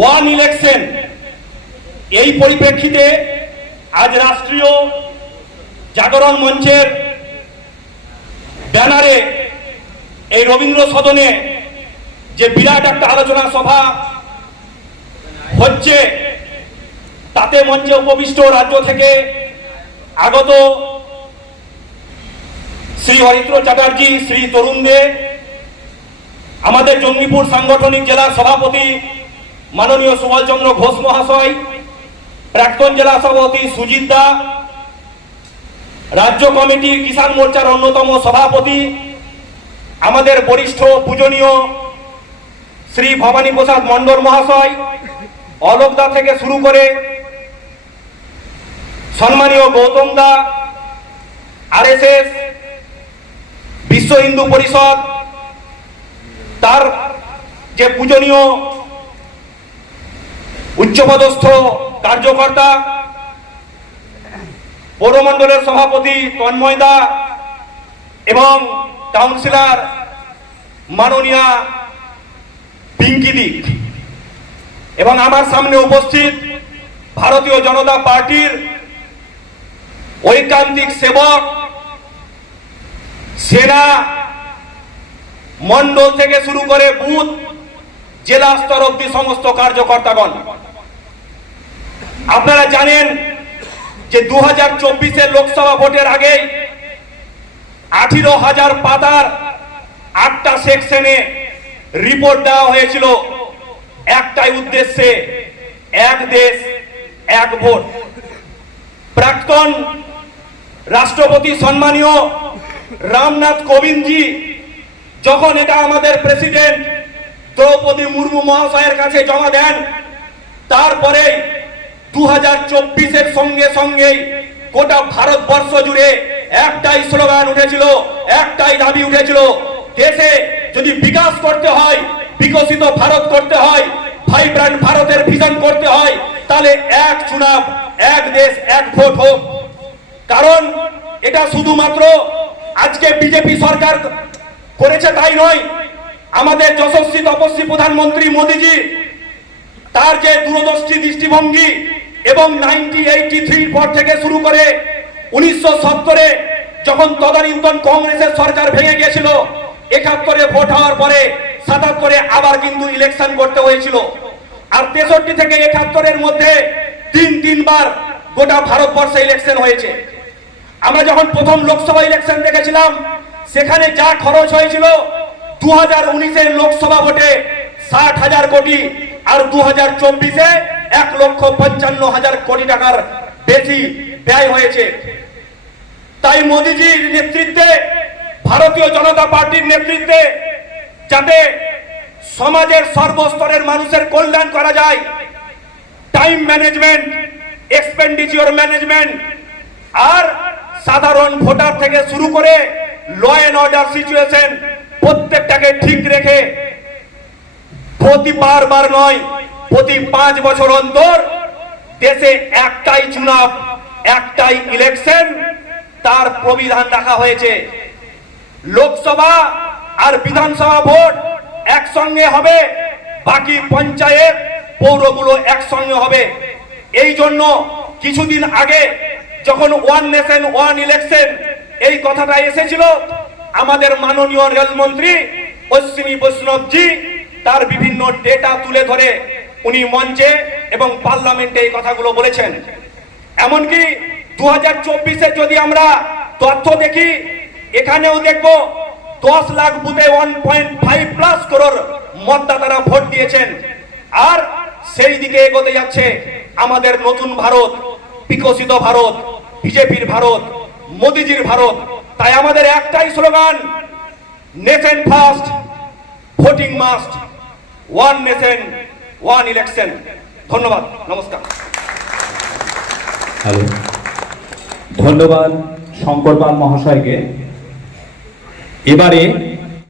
One election. এই পরিপ্রেক্ষিতে আজ রাষ্ট্রীয় জাগরণ মঞ্চের ব্যানারে এই রবীন্দ্র সদনে যে বিরাট একটা আলোচনা সভা হচ্ছে, তাতে মঞ্চে উপবিষ্ট রাজ্য থেকে আগত শ্রী হরিত্র চ্যাটার্জি, শ্রী তরুণ দে আমাদের জঙ্গিপুর সাংগঠনিক জেলার সভাপতি মাননীয় সুভাষচন্দ্র ঘোষ মহাশয়, প্রাক্তন জেলা সভাপতি সুজিত দা, রাজ্য কমিটির কিষাণ মোর্চার অন্যতম সভাপতি, আমাদের বরিষ্ঠ পূজনীয় শ্রী ভবানী প্রসাদ মণ্ডল মহাশয়, অলোক দা থেকে শুরু করে সম্মানীয় গৌতম দা, আরএসএস, বিশ্ব হিন্দু পরিষদ তার যে পূজনীয় উচ্চপদস্থ কার্যকর্তা, পৌরমণ্ডলের সভাপতি তন্ময় দা এবং কাউন্সিলর মাননীয়া পিঙ্কি দিক এবং আমার সামনে উপস্থিত ভারতীয় জনতা পার্টির ঐকান্তিক সেবক, সেনা মন্ডল থেকে শুরু করে বুথ, জেলা স্তর অব্দি সমস্ত কার্যকর্তাগণ। আপনারা জানেন যে দু হাজার লোকসভা ভোটের আগেই আঠিরো হাজার পাতার আটটা সেকশনে রিপোর্ট দেওয়া হয়েছিল একটাই উদ্দেশ্যে, এক দেশ, এক ভোট। প্রাক্তন রাষ্ট্রপতি সম্মানীয় রামনাথ কোবিন্দজি যখন এটা আমাদের প্রেসিডেন্ট দ্রৌপদী মুর্মু মহাশয়ের কাছে জমা দেন, তারপরে দু হাজার চব্বিশের সঙ্গে সঙ্গেই গোটা ভারতবর্ষ জুড়ে একটাই স্লোগান উঠেছিল, একটাই দাবি উঠেছিল, দেশে যদি বিকাশ করতে হয়, বিকশিত ভারত করতে হয়, ভাইব্রান্ট ভারতের ভিজন করতে হয়, তাহলে এক চুনাব এক দেশ, এক ভোট হোক। কারণ এটা শুধুমাত্র আজকে বিজেপি সরকার করেছে তাই নয়। আমাদের যশস্বী তপস্বী প্রধানমন্ত্রী মোদীজি, তার যে দূরদর্শী দৃষ্টিভঙ্গি এবং নাইনটি এইটি থ্রির পর থেকে শুরু করে উনিশশো সত্তরে যখন তদানীন্তন কংগ্রেসের সরকার ভেঙে গিয়েছিল, একাত্তরে ভোট হওয়ার পরে সাতাত্তরে আবার কিন্তু ইলেকশন করতে হয়েছিল। আর তেষট্টি থেকে একাত্তরের মধ্যে তিন তিনবার গোটা ভারতবর্ষে ইলেকশন হয়েছে। আমরা যখন প্রথম লোকসভা ইলেকশন দেখেছিলাম সেখানে যা খরচ হয়েছিল দু হাজার উনিশের লোকসভা ভোটে ষাট হাজার কোটি আর দু হাজার চব্বিশে এক লক্ষ পঞ্চান্ন হাজার কোটি টাকার বেশি ব্যয় হয়েছে। তাই মোদিজির নেতৃত্বে, ভারতীয় জনতা পার্টির নেতৃত্বে যাতে সমাজের সর্বস্তরের মানুষের কল্যাণ করা যায়, টাইম ম্যানেজমেন্ট, এক্সপেন্ডিচার ম্যানেজমেন্ট আর সাধারণ ভোটার থেকে শুরু করে ল অ্যান্ড অর্ডার সিচুয়েশন প্রত্যেকটাকে ঠিক রেখে প্রতি বারবার নয়, প্রতি পাঁচ বছর অন্তর দেশে একটাই চুনাব, একটাই ইলেকশন তার প্রবিধান রাখা হয়েছে। লোকসভা আর বিধানসভা ভোট একসঙ্গে হবে, বাকি পঞ্চায়েত পৌরগুলো একসঙ্গে হবে। এই জন্য কিছুদিন আগে যখন ওয়ান নেশন ওয়ান ইলেকশন এই কথাটা এসেছিল আমাদের মাননীয় রেলমন্ত্রী অশ্বিনী বৈষ্ণবজি। তার বিভিন্ন ডেটা তুলে ধরে উনি মঞ্চে এবং পার্লামেন্টে এই কথাগুলো বলেছেন। এমনকি দু হাজার চব্বিশে যদি আমরা তথ্য দেখি, এখানেও দেখব দশ লাখ বুথে one point five plus crore মতদাতারা vote দিয়েছেন। আর সেই দিকে এগোতে যাচ্ছে আমাদের নতুন ভারত, বিকশিত ভারত, বিজেপির ভারত। মোদিজির ভারত। তাই আমাদের একটাই slogan nation first, voting must, one nation one election. ধন্যবাদ, নমস্কার। হ্যালো। ধন্যবাদ শঙ্করপাল মহাশয়কে। এবারে